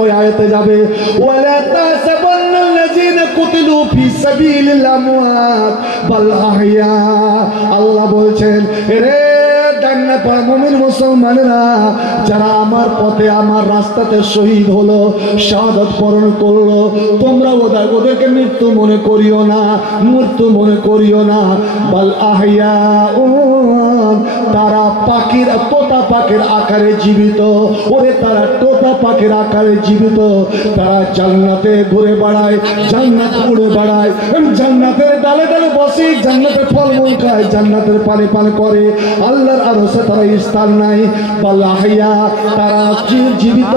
ওই আয়াতে যাবে ওয়ালা তাসাবান্নাল্লাযীনা কুতিলু ফি সাবিলিল্লাহি আমওয়াত বাল আহইয়া। আল্লাহ বলছেন রে জান্নাত মুমিন মুসলমানেরা যারা আমার পথে আমার রাস্তাতে শহীদ হলো, শাহাদাত বরণ করলো, তোমরা ওদেরকে মৃত্যু মনে করিও না, মৃত্যু মনে করিও না। বাল আহইয়া, তারা পাখির তোতা পাখির আকারে জীবিত। ওরে তারা তোতা পাখির আকারে জীবিত। তারা জান্নাতে ঘুরে বেড়ায়, জান্নাত উড়ে বেড়ায়, জান্নাতের ডালে ডালে বসে, জান্নাতের ফলমূল খায়, জান্নাতের পানি পান করে। আল্লাহর আরশে তারা স্থান নাই। বালাহিয়া, তারা জীবিত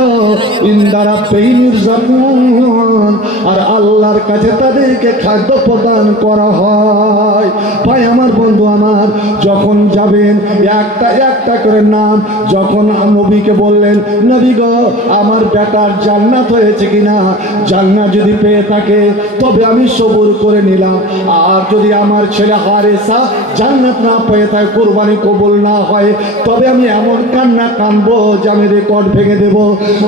ইন্দারা পেইনির জামুন, আর আল্লাহর কাছে তাদেরকে খাদ্য প্রদান করা হয়। ভাই আমার, বন্ধু আমার, যখন যাবেন একটা একটা করে নাম, যখন নবীকে বললেন নবী গো আমার বেটার জান্নাত হয়েছে কিনা, জান্নাত যদি পেয়ে থাকে তবে আমি সবুর করে নিলাম, আর যদি আমার ছেলে হারেসা জান্নাত না পেয়ে থাকে, কুরবানি কবুল না হয়, তবে আমি এমন কান্না কানবো যে আমি রেকর্ড ভেঙে দেবো।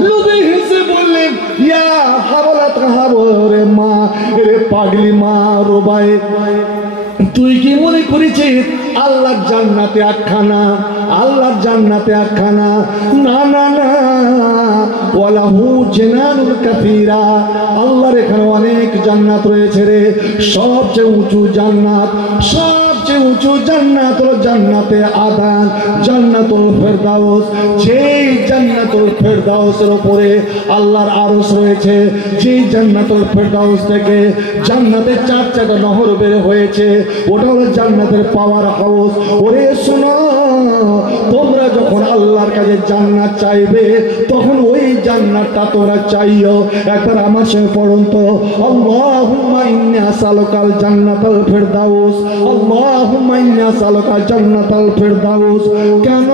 নবী হেসে বললেন ইয়া হাওলা তাহাবো, রে মা, রে পাগলি মা রোবাই, তুই কি মনে করেছিস আল্লাহর জান্নাতে একখানা, আল্লাহর জান্নাতে একখানা? না না না, ওয়ালাহু জান্নাতুল কাসীরা, আল্লাহর এখানে অনেক জান্নাত রয়েছে রে। সবচেয়ে উঁচু জান্নাত, সবচেয়ে উঁচু জান্নাত হলো জান্নাতে আদান, জান্নাতুল ফেরদাউস। যেই জান্নাতুল ফেরদাউসের উপরে আল্লাহর আরশ রয়েছে, যেই জান্নাতুল ফেরদাউস থেকে জান্নাতের 4 নহর বের হয়েছে, ওটা হলো জান্নাতের পাওয়ার হাউস। ওরে শোনো, তোমরা যখন আল্লাহর কাছে জান্নাত চাইবে তখন ওই জান্নাতটা তোমরা চাইও। একবার আমার সঙ্গে পড়ুন তো, আল্লাহুম্মা ইন্নী আসআলুকাল জান্নাতাল ফিরদাউস, আল্লাহুম্মা ইন্নী আসআলুকা জান্নাতাল ফিরদাউস। কেন?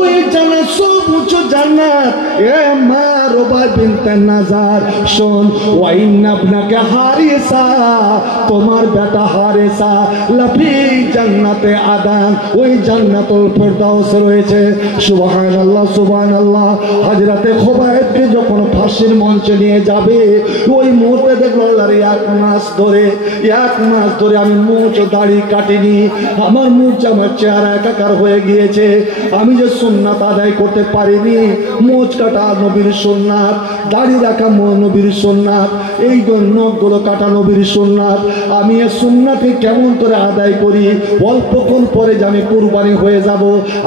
ওই জান্নাত সব উঁচু জান্নাত। এ মা রুবাই বিনতে নাজার, শোন, ওয়া ইন্না ইবনাকা হারিসা, তোমার বেটা হারিসা লাফি জান্নাতে আদান, ওই জান্নাতুল ফেরদাউস রয়েছে। সুবহানাল্লাহ সুবহানাল্লাহ। হযরতে খুবাইবকে যখন ফাঁসির মঞ্চে নিয়ে যাবে, ওই মুহূর্তে দেখলো আল্লাহর 1 মাস ধরে, 1 মাস ধরে আমি মুছ দাড়ি কাটিনি, আমার মুখ আমার চেহারা একাকার হয়ে গিয়েছে। আমি যে সুন্নাত আদায় করতে পারিনি, মুছ কাটা নবীর সুন্নাত, দাড়ি রাখা নবীর সুন্নাত, এই নখগুলো কাটা নবীর সুন্নাত। আমি এই সুন্নাতকে কেমন করে আদায় করি? অল্পক্ষণ পরে যে আমি কুরবানি হয়ে যাব।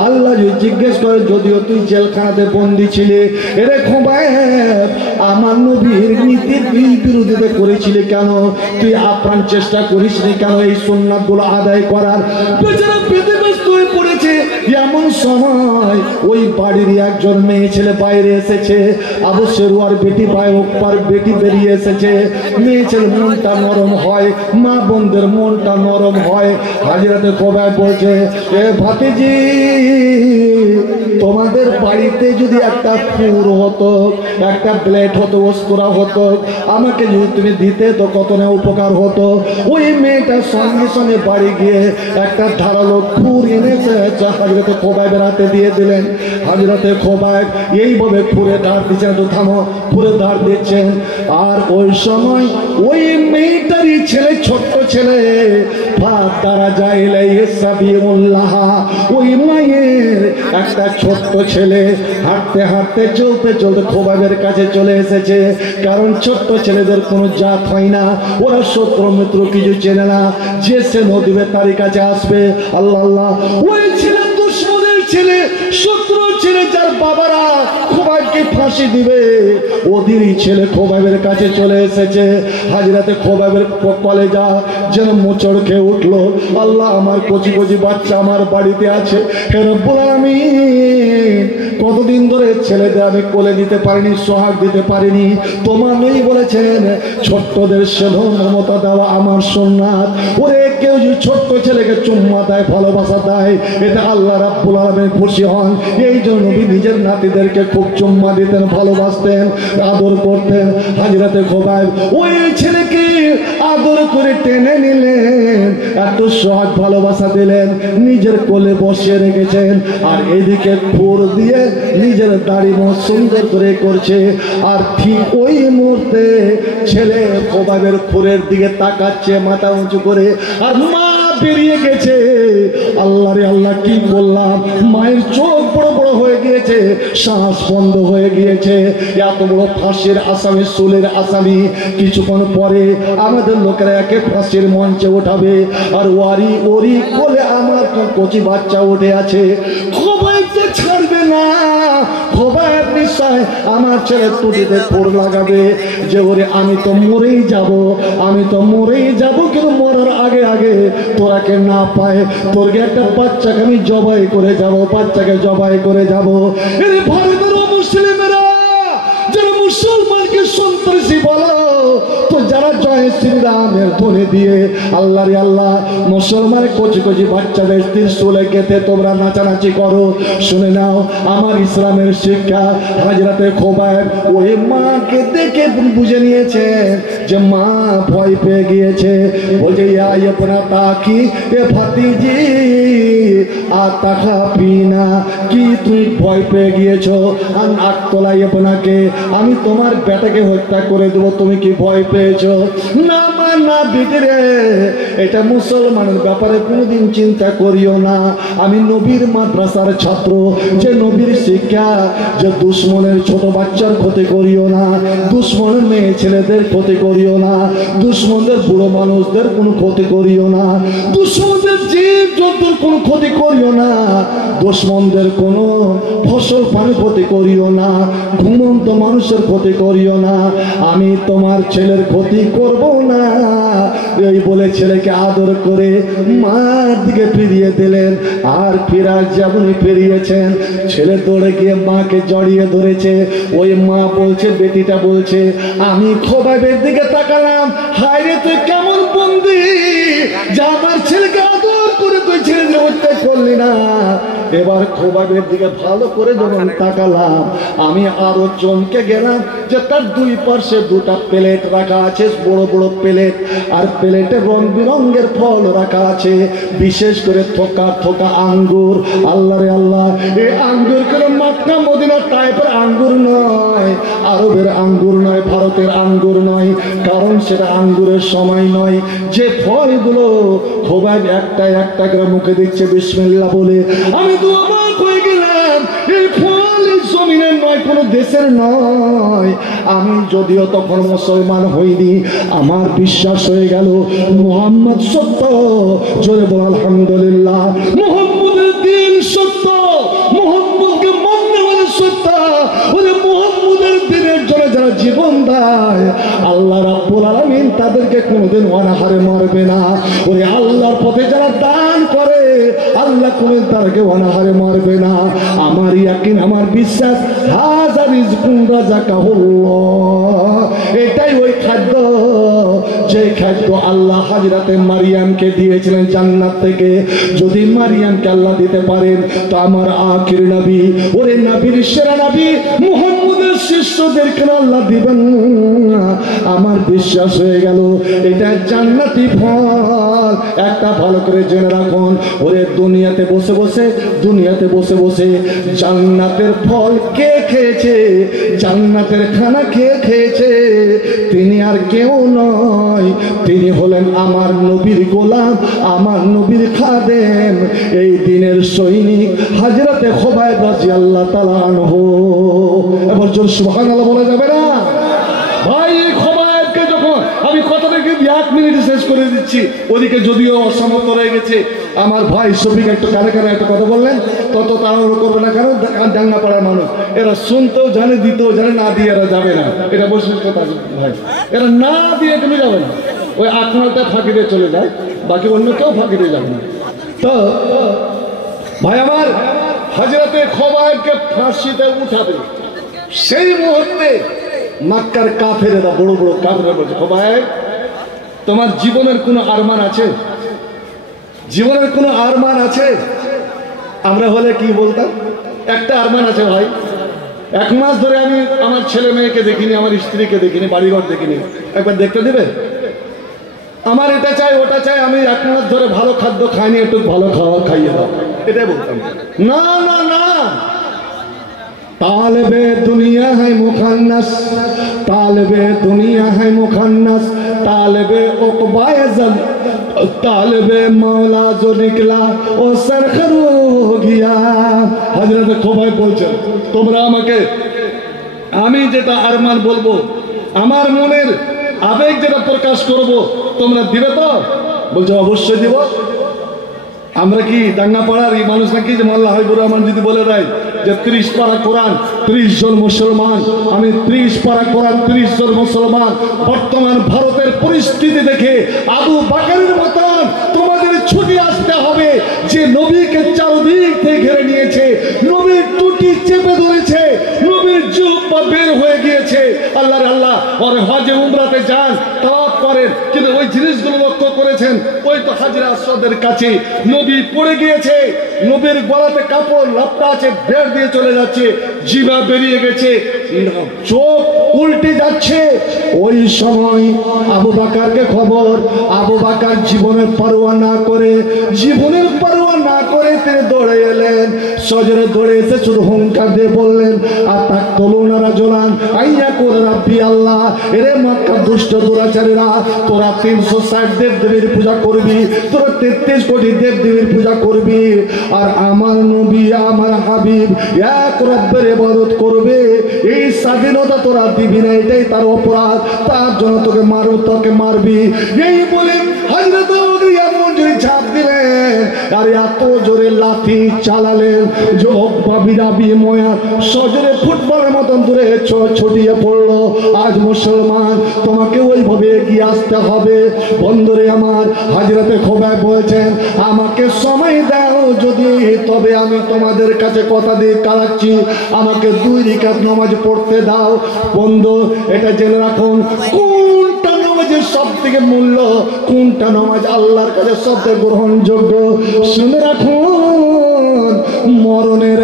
আল্লাহ যদি জিজ্ঞেস করে, যদিও তুই জেলখানাতে বন্দী ছিলে, এরে খুবাইব আমার নবীর নীতির বিরোধিতা করেছিলে কেন? তুই আপ্রাণ চেষ্টা করিসনি কেন এই সুন্নাতগুলো আদায় করার? বেচারা বিধিগ্রস্ত হয়ে পড়েছে। এমন সময় ওই বাড়ির একজন মেয়ে ছেলে বাইরে এসেছে, আবু সেরুয়ার বেটি পার বেটি বেরিয়ে এসেছে। মেয়ে ছেলে মনটা নরম হয়, মা বোনদের মনটা নরম হয়। হাজরাতে খুবাইব বলছে, এ ভাতিজি, তোমাদের বাড়িতে যদি একটা ফুর হতো, একটা ব্লেড হতো, ওস্কোরা হতো, আমাকে যদি তুমি দিতে তো কত না উপকার হতো। ওই মেয়েটা সঙ্গে সঙ্গে বাড়ি গিয়ে একটা ধারালো ফুর এনেছে, হযরতে খুবাইবের হাতে দিয়ে দিলেন। হযরতে খুবাইব এইভাবে ফুরে ধার দিচ্ছেন, তো থামো, ফুরে ধার দিচ্ছেন। আর ওই সময় ওই মেয়েটারই ছেলে, ছোট্ট ছেলে, ফাতারা যাইলে সাবিউল্লাহ, ওই মায়ের একটা ছোট্ট ছেলে হাঁটতে হাঁটতে চলতে চলতে খুবাইবের কাছে চলে এসেছে। কারণ ছোট্ট ছেলেদের কোনো জাত হয় না, ওরা শত্রু মিত্র কিছু চেনে না, যে সে নদীবে তারই কাছে আসবে। আল্লাহ আল্লাহ, ওই ছেলে দুশমনের ছেলে, শত্রুর ছেলে, যার বাবারা খুবাইবকে ফাঁসি দিবে, ওদেরই ছেলে খুবাইবের কাছে চলে এসেছে। হাজরাতে খুবাইবের কলেজা যেন মোচড় খেয়ে উঠলো। আল্লাহ, আমার কচি কচি বাচ্চা আমার বাড়িতে আছে, হে রব্বুল আলামিন, কতদিন ধরে ছেলেদের আমি কোলে দিতে পারিনি, সোহাগ দিতে পারিনি। তোমার নেই বলেছেন ছোট্টদের স্নেহ মমতা দেওয়া আমার সুন্নাত। ওরে কেউ যদি ছোট্ট ছেলেকে চুম্মা দেয়, ভালোবাসা দেয়, এটা আল্লাহ রাব্বুল আলামিন খুশি হন। এই জন্য নবী নিজের নাতিদেরকে খুব চুম্মা দিতেন, ভালোবাসতেন, আদর করতেন। হাজরাতে খুবাইব ওই ছেলেকে আদর করে টেনে নিলেন, এত সোহাগ ভালোবাসা দিলেন, নিজের কোলে বসিয়ে রেখেছেন। আর এদিকে খুর দিয়ে নিজের দাড়ি মোছ সুন্দর করে করছে। আর ঠিক ওই মুহূর্তে ছেলে খোবাবের খুরের দিকে তাকাচ্ছে মাথা উঁচু করে, আর মা বেরিয়ে গেছে। আল্লাহ রে আল্লাহ, কি করলাম? মায়ের চোখ বড় বড় হয়ে গিয়েছে, শ্বাস বন্ধ হয়ে গিয়েছে। এত বড় ফাঁসির আসামি, চুলের আসামি। কিছুক্ষণ পরে আমাদের লোকেরা একে ফাঁসির মঞ্চে ওঠাবে। আর ওয়ারি ওরি কোলে আমার কচি বাচ্চা উঠে আছে। খোবাইব তো ছাড়বে না, খোবাইব নিশ্চয় আমার ছেলে টুটিতে ফোর লাগাবে যে ওরে আমি তো মরেই যাব, আমি তো মরেই যাব, কিন্তু মরার আগে আগে তোরাকে না পায়, তোরকে একটা বাচ্চাকে আমি জবাই করে যাব, বাচ্চাকে জবাই করে যাব। এর ভারতের মুসলিমেরা যারা মুসলমানকে সন্ত্রাসী বলো, তো যারা জয় শ্রীরামের ধ্বনি দিয়ে আল্লাহ রে আল্লাহ মুসলমানের কচি কচি বাচ্চাদের ত্রিশূলে গেঁথে তোমরা নাচানাচি করো, শুনে নাও আমার ইসলামের শিক্ষা। হাজরাতে খোবাইব ওই মাকে দেখে বুঝে নিয়েছে যে মা ভয় পেয়ে গিয়েছে। বলছে আপনা তাকি এ ভাতিজি আতাখা পিনা, কি তুই ভয় পেয়ে গিয়েছো? আখ তোলাই আপনাকে, আমি তোমার বেটাকে হত্যা করে দেবো, তুমি কি ভয় পেয়েছো? না মা না বিটিরে, এটা মুসলমানের ব্যাপারে কোনোদিন চিন্তা করিও না। আমি নবীর মাদ্রাসার ছাত্র, যে নবীর শিক্ষা যে দুশ্মনের ছোট বাচ্চার ক্ষতি করিও না, দুশ্মনের মেয়ে ছেলেদের ক্ষতি করিও না, দুশ্মনদের বুড়ো মানুষদের কোনো ক্ষতি করিও না, দুশ্মনদের জীব জন্তুর কোনো ক্ষতি করিও না, দুশ্মনদের কোনো ফসল পানি ক্ষতি করিও না, ঘুমন্ত মানুষের ক্ষতি করিও না। আমি তোমার ছেলের ক্ষতি করব না। এই বলে ছেলেকে আদর করে মার দিকে ফিরিয়ে দিলেন। আর ফিরাজ যেমনই ফিরিয়েছেন, ছেলে দৌড়ে গিয়ে মাকে জড়িয়ে ধরেছে। ওই মা বলছে, বেটিটা বলছে, আমি খোবাইবের দিকে তাকালাম, হায় রে তুই কেমন বন্দি, যে আমার ছেলেকে আদর করে তুই ছেলে হত্যা করলি না। এবার খোবাইবের দিকে ভালো করে যখন তাকালাম, আমি আরো চমকে গেলাম যে তার দুই পাশে দুটা প্লেট রাখা আছে, বড় বড় প্লেট, আর প্লেটে রং বেরঙের ফল রাখা আছে, বিশেষ করে থোকা থোকা আঙ্গুর। আল্লাহ রে আল্লাহ, এই আঙ্গুর কোনো মক্কা মদিনা টাইপের আঙ্গুর নয়, আরবের আঙ্গুর নয়, ভারতের আঙ্গুর নয়, কারণ সেটা আঙ্গুরের সময় নয়। যে ফলগুলো খোবাইব একটা একটা করে মুখে দিচ্ছে বিসমিল্লাহ বলে, আমি তো অবাক হয়ে গেলাম। এই ফল এই জমিনের নয়, কোনো দেশের নয়। আমি যদিও তখন মুসলমান হইনি, আমার বিশ্বাস হয়ে গেল মুহাম্মদ সত্য। জোরে বল আলহামদুলিল্লাহ। মুহাম্মদের দিন সত্য, মুহাম্মদকে মানতে মানে সত্য। ওরে মুহাম্মদের দিনের জন্য যারা জীবন দেয়, আল্লাহ রাব্বুল আলামিন তাদেরকে কোনোদিন অনাহারে মারবে না। ওরে আল্লাহর পথে যারা দান করে, আল্লাহ কোনোদিন তাদেরকে অনাহারে মারবে না। আমার ইয়াকিন, আমার বিশ্বাস, হাযা রিজকুন রাযাকাহুল্লাহ, এটাই ওই খাদ্য যে খাদ্য আল্লাহ হাজরাতে মারিয়ামকে দিয়েছিলেন জান্নাত থেকে। যদি মারিয়ামকে আল্লাহ দিতে পারেন, তো আমার আখির নবী, ওরে নবীর সেরা নবী মুহাম্মদের শিষ্যদেরকে আল্লাহ দিবেন। আমার বিশ্বাস হয়ে গেল এটা জান্নাতি ফল। একটা ভালো করে জেনে রাখুন, ওরে দুনিয়াতে বসে বসে, দুনিয়াতে বসে বসে জান্নাতের ফল কে খেয়েছে, জান্নাতের খানা কে খেয়েছে, তিনি আর কেউ নয়, তিনি হলেন আমার নবীর গোলাম, আমার নবীর খাদেম, এই দিনের সৈনিক হযরতে খোবাইব রাদিয়াল্লাহু তাআলা আনহু। এবার জোর সুবহানাল্লাহ বলা যাবে না ভাই? খোবাইবকে যখন আমি কথাটাকে 1 মিনিটে শেষ করে দিচ্ছি, ওদিকে যদিও অসমর্থ রয়ে গেছে আমার ভাই শফিক, একটু কানে কানে একটা কথা বললেন, তত তাড়াহুড়ো করবে না, কারণ ডাঙ্গা পাড়ার মানুষ, এরা শুনতেও জানে, দিতেও জানে, না দিয়ে এরা যাবে না। এটা বৈশিষ্ট্য ভাই, এরা না দিয়ে তুমি যাবে না, ওই আকনালটা ফাঁকি দিয়ে চলে যায়, বাকি অন্য কেউ ফাঁকি দিয়ে যাবে না। তো ভাই আমার, হযরতে খোবাইবকে ফাঁসিতে উঠাবে, সেই মুহূর্তে মক্কার কাফেরেরা, বড় বড় কাফেররা বলছে, খোবাইব তোমার জীবনের কোনো আরমান আছে? জীবনের কোনো আরমান আছে? আমরা হলে কি বলতাম, একটা আরমান আছে ভাই, 1 মাস ধরে আমি আমার ছেলে মেয়েকে দেখিনি, আমার স্ত্রীকে দেখিনি, বাড়িঘর দেখিনি, একবার দেখতে দেবে? আমার এটা চাই ওটা চাই, আমি এক মাস ধরে ভালো খাদ্য খাইনি, একটু ভালো খাওয়া খাইয়ে দাও, এটাই বলতাম। না না না, तालिबे दुनिया है मुखन्नस, तालिबे दुनिया है मुखन्नस, तालिबे उक़बाए ज़ल, तालिबे मौला जो निकला वो सरखर हो गया। हजरत खोबाई बोलছেন তোমরা আমাকে আমি যেটা আরমান বলবো, আমার মনের আবেগ যেটা প্রকাশ করব, তোমরা দিবে তো? বলছে অবশ্যই দিব। আমরা কি ডাঙ্গাপাড়ার এই মানুষ নাকি যে মোল্লা হাবিবুর রহমান যদি বলে দেয় যে 30 পারা কোরআন 30 জন মুসলমান, আমি 30 পারা কোরআন 30 জন মুসলমান। বর্তমান ভারতের পরিস্থিতি দেখে আবু বকরের মতন তোমাদের ছুটি আসতে হবে, যে নবীকে চারদিক থেকে ঘিরে নিয়েছে, নবীর টুটি চেপে ধরেছে, নবীর জিহ্বা বের হয়ে গিয়েছে। আল্লাহর আল্লাহ আর হজে উমরাতে যান, তাওয়াফ করেন, কিন্তু ওই জিনিসগুলো লক্ষ্য করেছেন? ওই তো হাজরা আসওয়াদের কাছে নবী পড়ে গিয়েছে, নবীর গলাতে কাপড় লাপটা আছে, বের দিয়ে চলে যাচ্ছে, জিভা বেরিয়ে গেছে, চোখ উল্টে যাচ্ছে। ওই সময় আবু বকরকে খবর, আবু বকর জীবনের পরোয়া না করে, জীবনের পরোয়া না করে তিনি দৌড়ে এলেন, সজরে দৌড়ে এসে শুধু হুঙ্কার দিয়ে বললেন আতাকতুলুনা রাজুলান আইয়াকুল রাব্বি আল্লাহ। এরে মক্কা দুষ্ট দুরাচারীরা, তোরা 360 দেব দেবীর পূজা করবি, তোরা 33 কোটি দেব দেবীর পূজা করবি, আর আমার নবী আমার হাবিব এক রব্বের ইবাদত করবে, এই স্বাধীনতা তোরা দিবি না, এটাই তার অপরাধ, তার জন্য তোকে মারবি। এই বলে হযরত ওমর এমন জোরে ঝাঁপ দিলেন আর এত জোরে লাঠি চালালেন যে বিরাবি ময়া সজরে ফুটবলের মতন দূরে ছড়িয়ে পড়লো। আজ মুসলমান তোমাকে ওইভাবে এগিয়ে আসতে হবে। বন্ধুরে আমার, হযরতে খোবাই বলছেন আমাকে সময় দাও যদি, তবে আমি তোমাদের কাছে কথা দিয়ে কালাচ্ছি, আমাকে 2 রাকাত নামাজ পড়তে দাও। বন্ধু এটা জেনে রাখুন, কোনটা নামাজের সব থেকে মূল্য, কোনটা নামাজ আল্লাহর কাছে সবচেয়ে গ্রহণযোগ্য, শুনে রাখুন। মরণের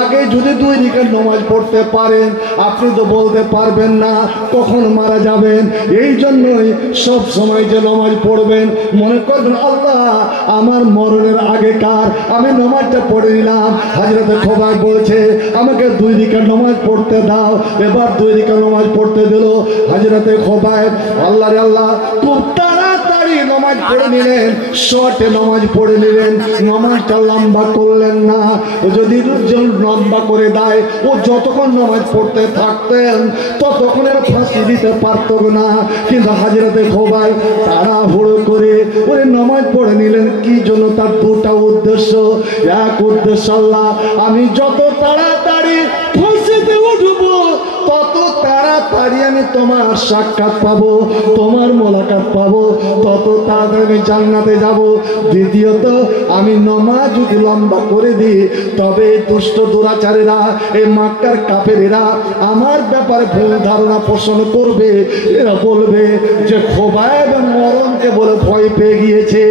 আগে যদি 2 রাকাত নামাজ পড়তে পারেন, আপনি তো বলতে পারবেন না কখন মারা যাবেন। এই জন্যই সব সময় যে নামাজ পড়বেন মনে করবেন আল্লাহ আমার মরণের আগেকার আমি নামাজটা পড়ে নিলাম। হযরত খোবাই বলছে আমাকে 2 রাকাত নামাজ পড়তে দাও। এবার 2 রাকাত নামাজ পড়তে দিল হযরত খোবাই। আল্লাহ রে আল্লাহ, খুব তাড়াতাড়ি নামাজ পড়ে নিলেন, শর্টে নামাজ পড়ে নিলেন, নামাজটা লম্বা করলেন না। যদি লম্বা করে দেয়, ও যতক্ষণ নামাজ পড়তে থাকতেন ততক্ষণের ফাঁসি দিতে পারত না। কিন্তু হযরতে খোবাই তাড়াহুড়ো করে ওই নামাজ পড়ে নিলেন। কি জন্য? তার 2টা উদ্দেশ্য। এক উদ্দেশ্য আল্লাহ আমি যত তাড়াতাড়ি ফাঁসিতে উঠবো তত তাড়াতাড়ি আমি তোমার সাক্ষাৎ পাবো, তোমার মোলাকাত পাবো, তত তাড়াতাড়ি আমি জান্নাতে যাব। দ্বিতীয়ত আমি নামাজ যদি লম্বা করে দিই তবে দুষ্ট দুরাচারীরা, এই মক্কার কাফেরেরা আমার ব্যাপারে ভুল ধারণা পোষণ করবে। এরা বলবে যে খোবাই মরণকে বলে ভয় পেয়ে গিয়েছে,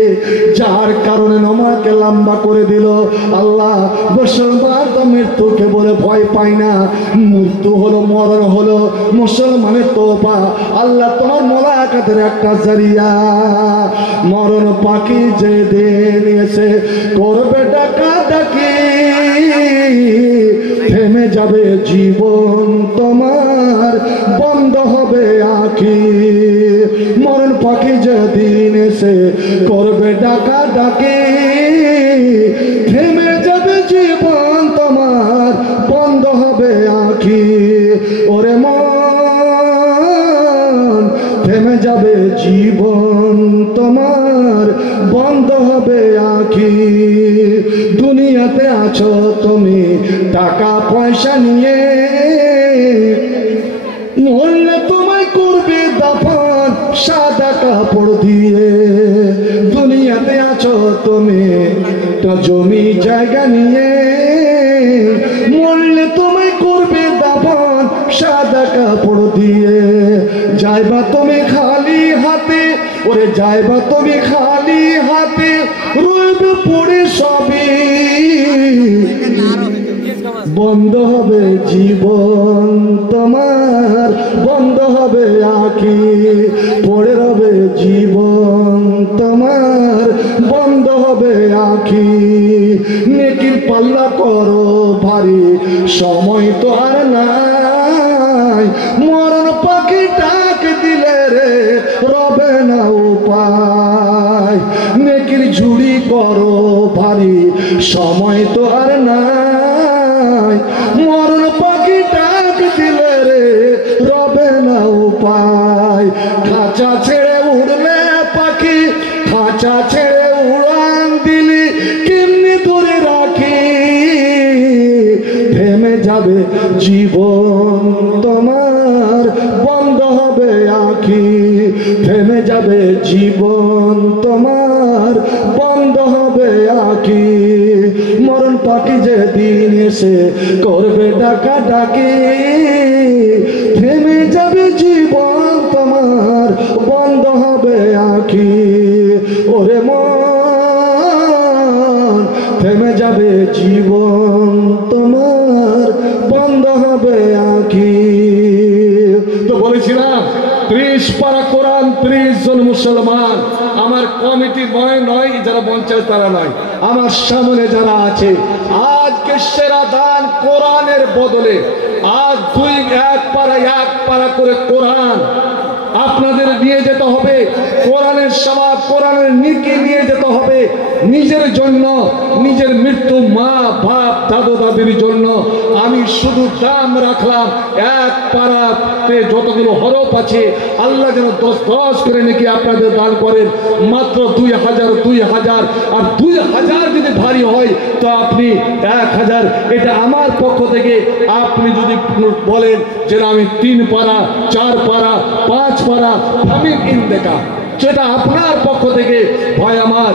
যার কারণে নামাজকে লম্বা করে দিল। আল্লাহ মুসলমান তো মৃত্যুকে বলে ভয় পায় না, মৃত্যু হলো মরণ হলো মুসলমানের তওবা। আল্লাহ তোমার মোলাকাতের একটা জারিয়া। মরণ পাখি যে দিন এসে করবে ডাকাডাকি, থেমে যাবে জীবন তোমার, বন্ধ হবে আঁখি। মরণ পাখি যে দিন এসে করবে ডাকাডাকি, থেমে যাবে জীবন তোমার, বন্ধ হবে আঁখি। ওরে মন, থেমে যাবে জীবন তোমার, বন্ধ হবে আঁখি। দুনিয়াতে আছো তুমি টাকা পয়সা নিয়ে, মরলে তোমায় করবে দাফন সাদা কাপড় দিয়ে। দুনিয়াতে আছো তুমি জমি জায়গা নিয়ে, মরলে তোমায় করবে দাফন সাদা কাপড় দিয়ে। যাইবা তুমি খালি হাতে, ওরে যাইবা তুমি খালি হাতে, রইবে পড়ে সবই, বন্ধ হবে জীবন তোমার, বন্ধ হবে আঁখি, পড়ে রবে সময় তো আর নাই, মরণ পাখি ডাক দিলে রে রবে না উপায়, নেকির ঝুড়ি করো ভারী সময় তো আর নাই, মরণ পাখি ডাক দিলে রে রবে না উপায়, খাঁচা ছেড়ে উড়লে পাখি খাঁচা ছেড়ে উড়ান দিলি কেমনি ধরে রাখি, থেমে যাবে জীবন তোমার বন্ধ হবে আঁখি, থেমে যাবে জীবন তোমার বন্ধ হবে আঁখি, মরণ পাখি যে দিন এসে করবে ডাকা ডাকি, থেমে যাবে জীবন তোমার বন্ধ হবে আঁখি, ওরে মন থেমে যাবে জীবন তোমার বন্ধ হবে আঁখি। তো বলেছিলাম 30 পারা কোরআন, 30 জন মুসলমান, আমার কমিটির নয় যারা বঞ্চায় তারা নয়, আমার সামনে যারা আছে, আজকে সেরা দান কোরআনের বদলে আজ এক পারা করে কোরআন আপনাদের নিয়ে যেতে হবে, কোরআনের সওয়াব কোরআনের নেকি নিয়ে যেতে হবে, নিজের জন্য, নিজের মৃত্যু মা বাপ দাদু দাদির জন্য। আমি শুধু দাম রাখলাম এক পারাতে যতগুলো হরফ আছে আল্লাহ যেন 10 করে নাকি আপনাদের দান করেন, মাত্র 2000 আর 2000 যদি ভারী হয় তো আপনি 1000, এটা আমার পক্ষ থেকে আপনি যদি বলেন যে আমি 3 পারা 4 পারা 5 পারা ফামিল ইন্তেকা, সেটা আপনার পক্ষ থেকে। ভাই আমার,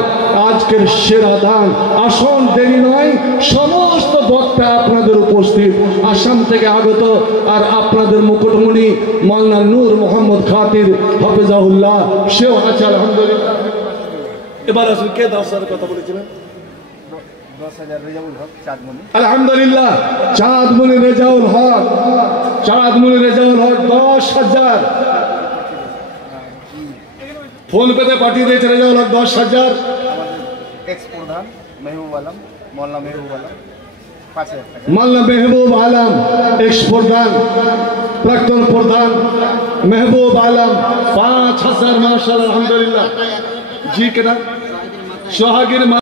আজকের সেরা দান, আসন দেরি নয়, সমস্ত বক্তা আপনাদের উপস্থিত, আসাম থেকে আগত, আর আপনাদের মুকুটমণি মাওলানা নূর মোহাম্মদ খাতির হাফেজাহুল্লাহ সেও আছে আলহামদুলিল্লাহ। এবার আসুন, কে 10,000 কথা বলেছিলেন? 10,000 রেজাউল হক চাঁদমণি। আলহামদুলিল্লাহ, চাঁদমণি রেজাউল হক, চাঁদমণি রেজাউল হক 10,000 ফোন পেতে পাঠিয়ে দিয়েছে। রেজাউল হক 10,000। এক্স প্রধান মেহবুব আলম, মোল্লা মেহবুব আলম 5,000 টাকা। মোল্লা মেহবুব আলম এক্স প্রধান, প্রাক্তন প্রধান মেহবুব আলম 5,000 মাশাআল্লাহ আলহামদুলিল্লাহ। জি কেনা সোহাগের